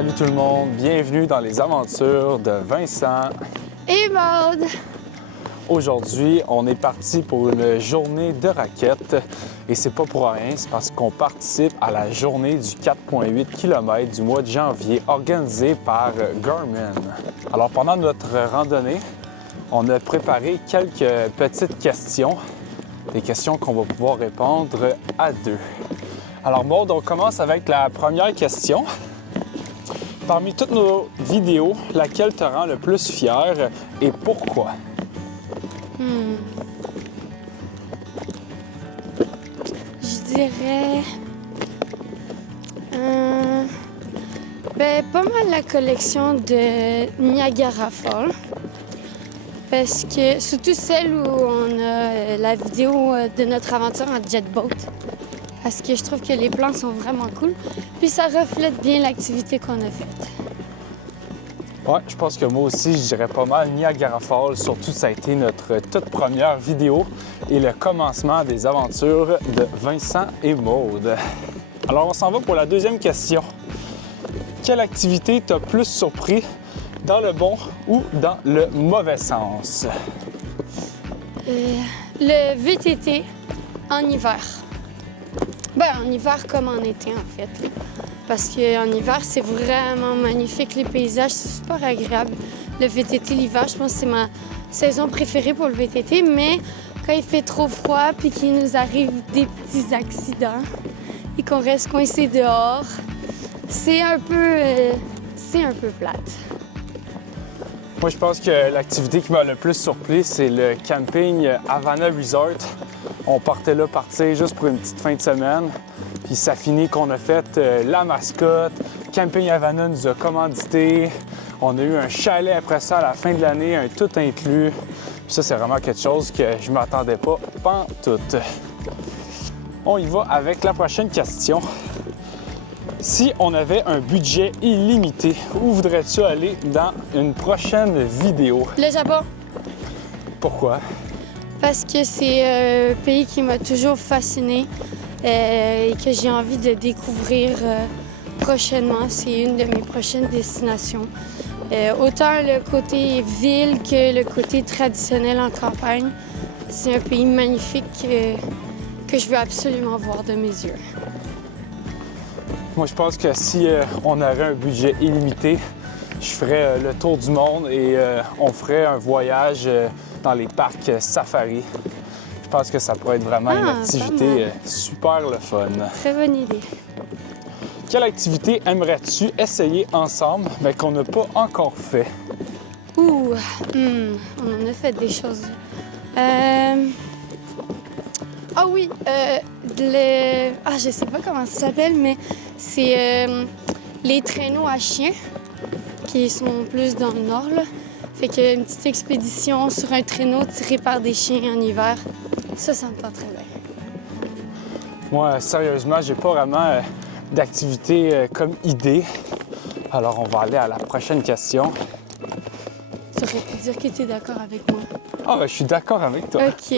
Salut tout le monde, bienvenue dans les aventures de Vincent et Maude. Aujourd'hui, on est parti pour une journée de raquettes et c'est pas pour rien, c'est parce qu'on participe à la journée du 4,8 km du mois de janvier organisée par Garmin. Alors pendant notre randonnée, on a préparé quelques petites questions, des questions qu'on va pouvoir répondre à deux. Alors Maude, on commence avec la première question. Parmi toutes nos vidéos, laquelle te rend le plus fier et pourquoi? Je dirais... pas mal la collection de Niagara Falls. Parce que, surtout celle où on a la vidéo de notre aventure en jet boat. Parce que je trouve que les plans sont vraiment cool. Puis ça reflète bien l'activité qu'on a faite. Ouais, je pense que moi aussi, je dirais pas mal Niagara Falls. Surtout, ça a été notre toute première vidéo et le commencement des aventures de Vincent et Maude. Alors, on s'en va pour la deuxième question. Quelle activité t'a plus surpris dans le bon ou dans le mauvais sens? Le VTT en hiver. En hiver comme en été, en fait. Parce qu'en hiver, c'est vraiment magnifique. Les paysages, c'est super agréable. Le VTT, l'hiver, je pense que c'est ma saison préférée pour le VTT. Mais quand il fait trop froid puis qu'il nous arrive des petits accidents et qu'on reste coincé dehors, c'est un peu plate. Moi, je pense que l'activité qui m'a le plus surpris, c'est le camping Havana Resort. On partait là partir juste pour une petite fin de semaine. Puis ça finit qu'on a fait la mascotte. Camping Havana nous a commandité. On a eu un chalet après ça à la fin de l'année, un tout inclus. Puis ça, c'est vraiment quelque chose que je ne m'attendais pas pantoute. On y va avec la prochaine question. Si on avait un budget illimité, où voudrais-tu aller dans une prochaine vidéo? Le Japon. Pourquoi? Parce que c'est un pays qui m'a toujours fascinée et que j'ai envie de découvrir prochainement. C'est une de mes prochaines destinations. Autant le côté ville que le côté traditionnel en campagne. C'est un pays magnifique que je veux absolument voir de mes yeux. Moi, je pense que si on avait un budget illimité, je ferais le tour du monde et on ferait un voyage dans les parcs safari. Je pense que ça pourrait être vraiment une activité super le fun. Très bonne idée. Quelle activité aimerais-tu essayer ensemble, mais qu'on n'a pas encore fait? On en a fait des choses. Je sais pas comment ça s'appelle, mais c'est les traîneaux à chiens qui sont plus dans le nord, là. Fait qu'une petite expédition sur un traîneau tiré par des chiens en hiver, ça me tente très bien. Moi, sérieusement, j'ai pas vraiment d'activité comme idée. Alors, on va aller à la prochaine question. Tu aurais pu dire que tu es d'accord avec moi. Je suis d'accord avec toi. OK.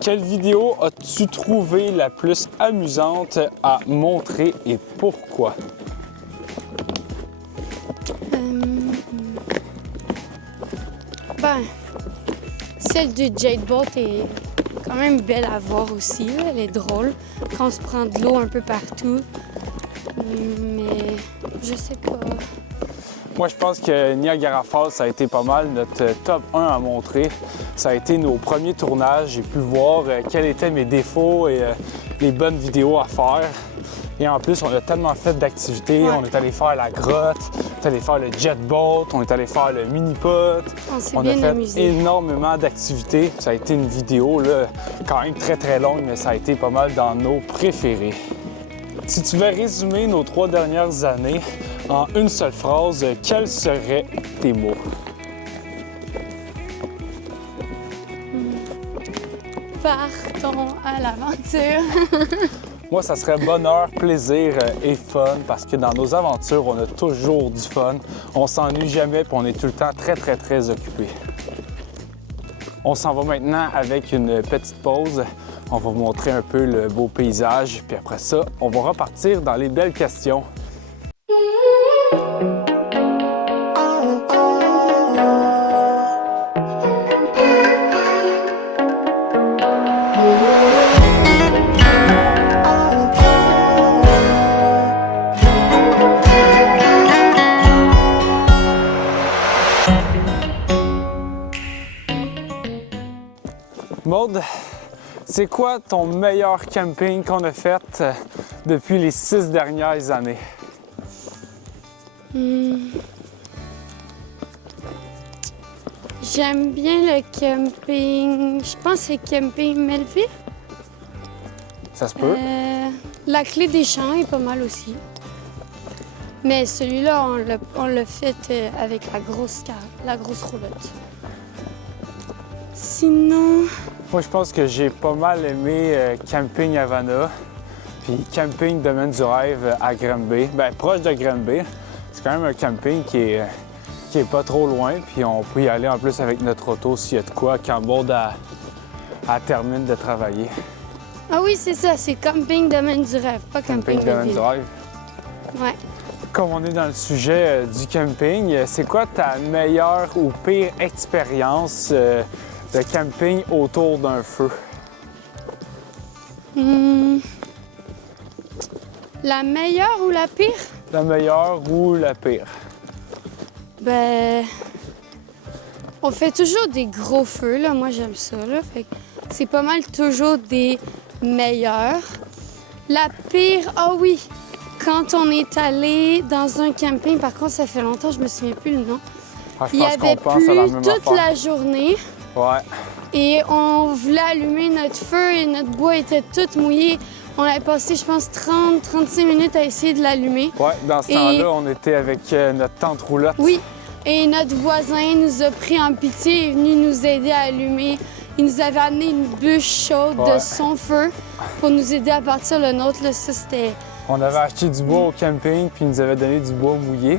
Quelle vidéo as-tu trouvé la plus amusante à montrer et pourquoi? Celle du jet boat est quand même belle à voir aussi. Là. Elle est drôle quand on se prend de l'eau un peu partout. Mais je sais pas. Moi, je pense que Niagara Falls, ça a été pas mal notre top 1 à montrer. Ça a été nos premiers tournages. J'ai pu voir quels étaient mes défauts et les bonnes vidéos à faire. Et en plus, on a tellement fait d'activités. Ouais. On est allé faire la grotte, on est allé faire le jet boat, on est allé faire le mini-pot. On a fait amusé. Énormément d'activités. Ça a été une vidéo là, quand même très longue, mais ça a été pas mal dans nos préférés. Si tu veux résumer nos 3 dernières années en une seule phrase, quels seraient tes mots? Partons à l'aventure. Moi, ça serait bonheur, plaisir et fun parce que dans nos aventures, on a toujours du fun. On s'ennuie jamais et on est tout le temps très occupé. On s'en va maintenant avec une petite pause. On va vous montrer un peu le beau paysage. Puis après ça, on va repartir dans les belles questions. Maude, c'est quoi ton meilleur camping qu'on a fait depuis les 6 dernières années? J'aime bien le camping. Je pense que c'est camping Melville. Ça se peut? La clé des champs est pas mal aussi. Mais celui-là, on l'a fait avec la grosse roulotte. Sinon, Moi, je pense que j'ai pas mal aimé Camping Havana, puis Camping Domaine du Rêve à Granby. Bien, proche de Granby. C'est quand même un camping qui est pas trop loin, puis on peut y aller en plus avec notre auto s'il y a de quoi quand Maude elle termine de travailler. ah oui, c'est ça, c'est camping Domaine du Rêve, pas camping Domaine Melville. du Rêve. Ouais. Comme on est dans le sujet du camping, c'est quoi ta meilleure ou pire expérience de camping autour d'un feu? La meilleure ou la pire? La meilleure ou la pire? Ben, on fait toujours des gros feux, là. Moi, j'aime ça, là. Fait que c'est pas mal toujours des meilleurs. La pire, ah oui, quand on est allé dans un camping, par contre, ça fait longtemps, je me souviens plus le nom. Ah, je Il y pense avait qu'on pense à la plu même toute affaire. la journée Ouais. et on voulait allumer notre feu et notre bois était tout mouillé. On avait passé, je pense, 30-35 minutes à essayer de l'allumer. Ouais, dans ce Et- temps-là, on était avec notre tante roulotte. Oui, et notre voisin nous a pris en pitié et est venu nous aider à allumer. Il nous avait amené une bûche chaude Ouais. de son feu pour nous aider à partir le nôtre. Là, ça, c'était... On avait acheté du bois au camping, puis il nous avait donné du bois mouillé.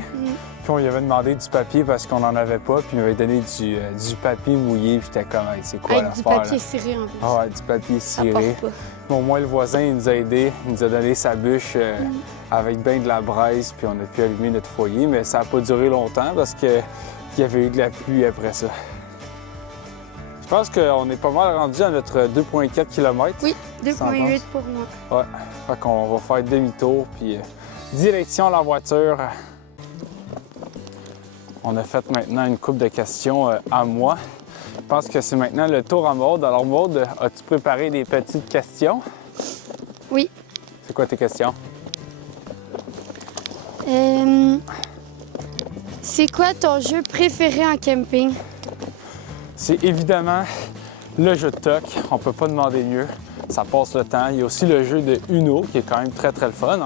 Puis on lui avait demandé du papier parce qu'on n'en avait pas, puis il nous avait donné du papier mouillé, puis j'étais comme, hey, c'est quoi Avec du l'affaire, papier là? ciré en plus. Ah ouais, du papier Ça ciré. part pas. Mais au moins, le voisin, il nous a aidés. Il nous a donné sa bûche avec bien de la braise, puis on a pu allumer notre foyer. Mais ça n'a pas duré longtemps parce qu'il y avait eu de la pluie après ça. Je pense qu'on est pas mal rendu à notre 2,4 km. Oui, Ça en 2,8 passe. pour moi. Ouais. Fait qu'on va faire demi-tour, puis direction la voiture. On a fait maintenant une couple de questions à moi. Je pense que c'est maintenant le tour à Maude. Alors Maude, as-tu préparé des petites questions? Oui. C'est quoi tes questions? C'est quoi ton jeu préféré en camping? C'est évidemment le jeu de toc. On peut pas demander mieux. Ça passe le temps. Il y a aussi le jeu de Uno qui est quand même très le fun.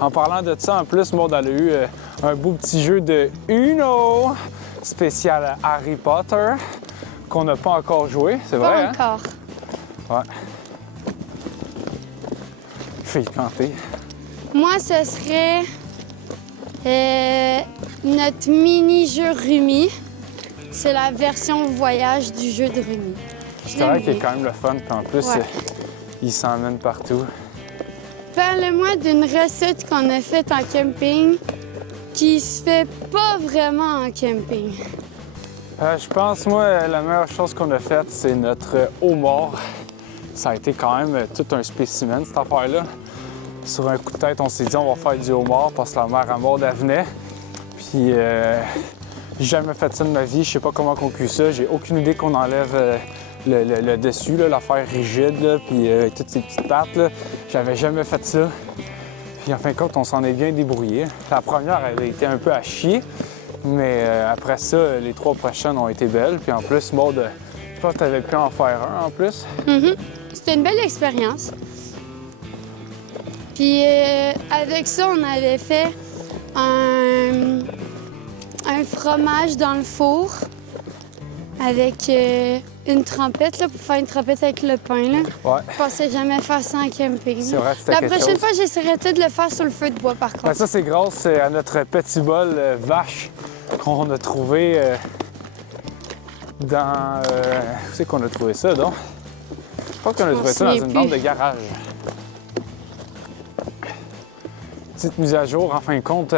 En parlant de ça, en plus, Maude elle a eu un beau petit jeu de Uno spécial Harry Potter qu'on n'a pas encore joué. C'est vrai, Pas encore. hein? Ouais. Je vais y planter. Moi, ce serait notre mini-jeu Rumi. C'est la version voyage du jeu de Rumi. Je C'est vrai l'aime qu'il est bien. quand même le fun. Puis en plus, Ouais. il s'emmène partout. Parle-moi d'une recette qu'on a faite en camping qui se fait pas vraiment en camping. Je pense, moi, la meilleure chose qu'on a faite, c'est notre homard. Ça a été quand même tout un spécimen, cette affaire-là. Sur un coup de tête, on s'est dit on va faire du homard parce que la mère à Maude, elle venait. Puis, j'ai jamais fait ça de ma vie. Je sais pas comment on cuit ça. J'ai aucune idée qu'on enlève le dessus, là, l'affaire rigide, là, puis avec toutes ces petites pattes. Là. J'avais jamais fait ça. Puis, en fin de compte, on s'en est bien débrouillé. La première, elle a été un peu à chier. Mais après ça, les 3 prochaines ont été belles. Puis en plus, Maude, je pense que tu avais pu en faire un en plus. C'était une belle expérience. Puis avec ça, on avait fait un fromage dans le four avec une trempette là, pour faire une trempette avec le pain. Là. Ouais. Je pensais jamais faire ça en camping. C'est vrai que c'était La quelque prochaine chose. fois, j'essaierai peut-être de le faire sur le feu de bois, par contre. Ben, ça, c'est grâce à notre petit bol vache qu'on a trouvé dans... Où c'est qu'on a trouvé ça, donc? Je pense qu'on a Je trouvé m'en ça dans souviens une plus. bande de garage. Petite mise à jour, en fin de compte,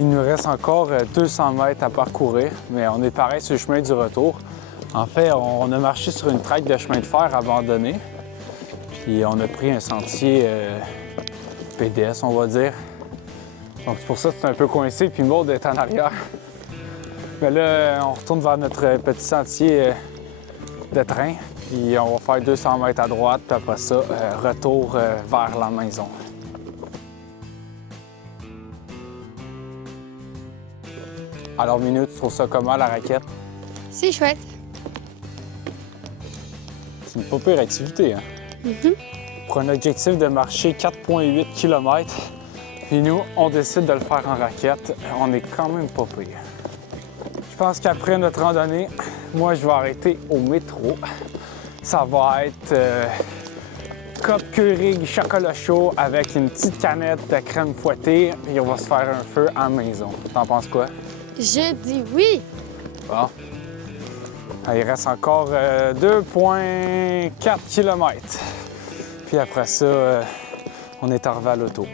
Il nous reste encore 200 mètres à parcourir, mais on est pareil sur le chemin du retour. En fait, on a marché sur une traque de chemin de fer abandonnée, puis on a pris un sentier pédestre, on va dire. Donc c'est pour ça que c'est un peu coincé, puis Maud est en arrière. Mais là, on retourne vers notre petit sentier de train, puis on va faire 200 mètres à droite, puis après ça, retour vers la maison. Alors, Minou, tu trouves ça comment, la raquette? C'est chouette. C'est une pas pire activité, hein? Pour un objectif de marcher 4,8 km, puis nous, on décide de le faire en raquette. On est quand même pas pire. Je pense qu'après notre randonnée, moi, je vais arrêter au métro. Ça va être Cup Keurig chocolat chaud avec une petite canette de crème fouettée, et on va se faire un feu à la maison. T'en penses quoi? Je dis oui. Bon. Il reste encore 2,4 km. Puis après ça, on est arrivé à l'auto.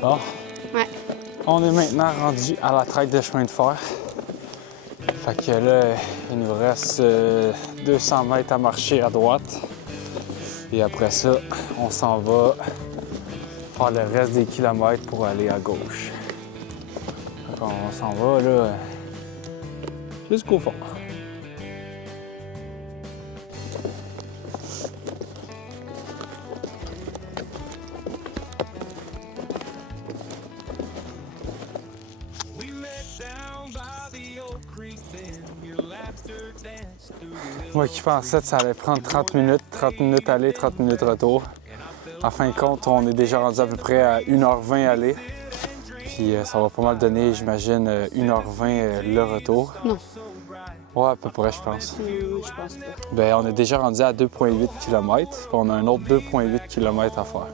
Bon. Ouais. On est maintenant rendu à la traque de chemin de fer. Fait que là, il nous reste 200 mètres à marcher à droite. Et après ça, on s'en va faire le reste des kilomètres pour aller à gauche. Fait qu'on s'en va là jusqu'au fond. Moi qui pensais que ça allait prendre 30 minutes aller, 30 minutes retour. En fin de compte, on est déjà rendu à peu près à 1h20 aller. Puis ça va pas mal donner, j'imagine, 1h20 le retour. Non. Ouais, à peu près, je pense. Je pense pas. Bien, on est déjà rendu à 2,8 km. Puis on a un autre 2,8 km à faire.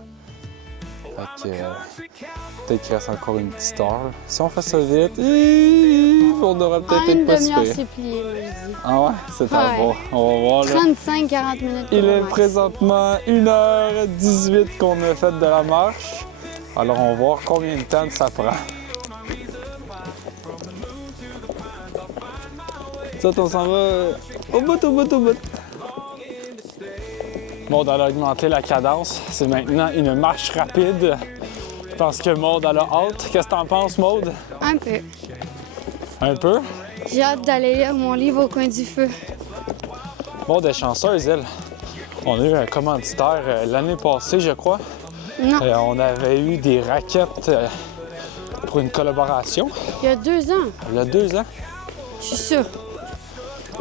Fait que peut-être qu'il reste encore une petite heure. Si on fait ça vite, on devrait peut-être être pas une demi-heure, super. c'est plié, moi, je dis. Ah ouais? C'est à voir. On va voir là. 35-40 minutes. Il est max. présentement 1h18 qu'on a fait de la marche. Alors on va voir combien de temps ça prend. Ça, on s'en va au bout. Maud, elle a augmenté la cadence. C'est maintenant une marche rapide. Je pense que Maud, elle a hâte. Qu'est-ce que t'en penses, Maud? Un peu. Un peu? J'ai hâte d'aller lire mon livre au coin du feu. Maud est chanceuse, elle. On a eu un commanditaire l'année passée, je crois. Non, On avait eu des raquettes pour une collaboration. il y a 2 ans. Il y a 2 ans. Je suis sûre.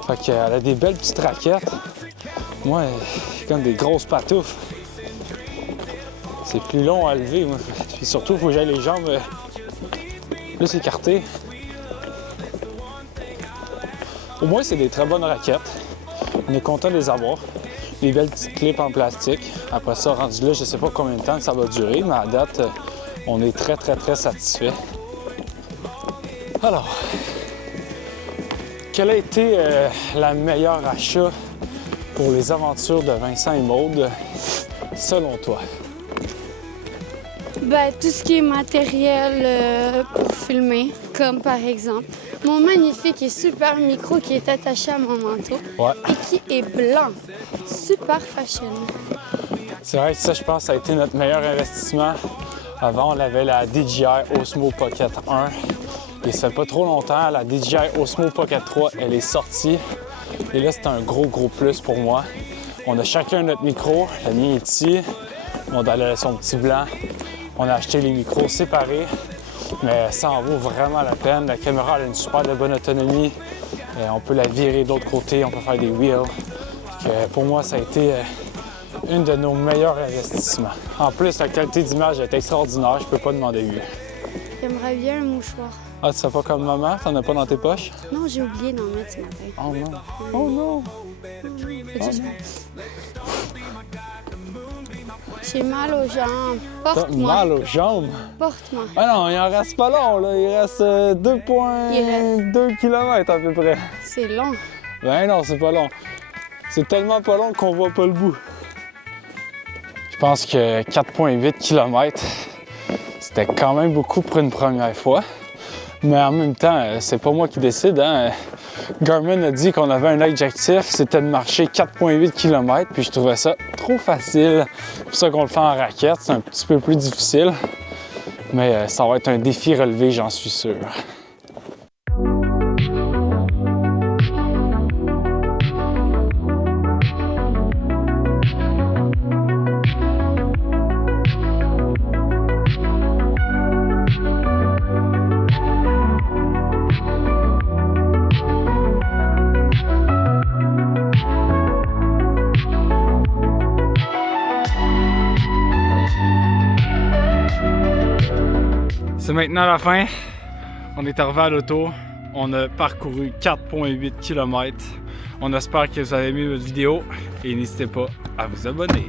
Fait qu'elle a des belles petites raquettes. Moi, j'ai comme des grosses patoufles. C'est plus long à lever, moi. Puis surtout, il faut que j'aille les jambes plus écartées. Au moins, c'est des très bonnes raquettes. On est content de les avoir. Des belles petites clips en plastique. Après ça, rendu là, je sais pas combien de temps ça va durer, mais à date, on est très satisfait. Alors, quel a été la meilleure achat pour les aventures de Vincent et Maud, selon toi? Ben, tout ce qui est matériel pour filmer, comme par exemple mon magnifique et super micro qui est attaché à mon manteau Ouais. et qui est blanc. Super fashion. C'est vrai que ça, je pense, ça a été notre meilleur investissement. Avant, on avait la DJI Osmo Pocket 1. Et ça fait pas trop longtemps, la DJI Osmo Pocket 3, elle est sortie. Et là, c'est un gros plus pour moi. On a chacun notre micro. Le mien est ici. On a son petit blanc. On a acheté les micros séparés. Mais ça en vaut vraiment la peine. La caméra elle a une super de bonne autonomie. On peut la virer de l'autre côté. On peut faire des wheels. Pour moi, ça a été une de nos meilleurs investissements. En plus, la qualité d'image est extraordinaire. Je peux pas demander mieux. J'aimerais bien un mouchoir. Ah, tu sais pas comme maman? T'en as pas dans tes poches? Non, j'ai oublié d'en mettre ce matin. Oh non! Oh non! J'ai mal aux jambes. T'as Porte-moi. mal aux jambes? Porte-moi. Ah non, il en reste pas long, là. Il reste 2,2 km à peu près. C'est long. Ben non, c'est pas long. C'est tellement pas long qu'on voit pas le bout. Je pense que 4,8 km, C'était quand même beaucoup pour une première fois. Mais en même temps, c'est pas moi qui décide. Hein? Garmin a dit qu'on avait un objectif, c'était de marcher 4,8 km, puis je trouvais ça trop facile. C'est pour ça qu'on le fait en raquette, c'est un petit peu plus difficile. Mais ça va être un défi relevé, j'en suis sûr. C'est maintenant la fin. On est arrivé à l'auto. On a parcouru 4,8 km. On espère que vous avez aimé votre vidéo et n'hésitez pas à vous abonner.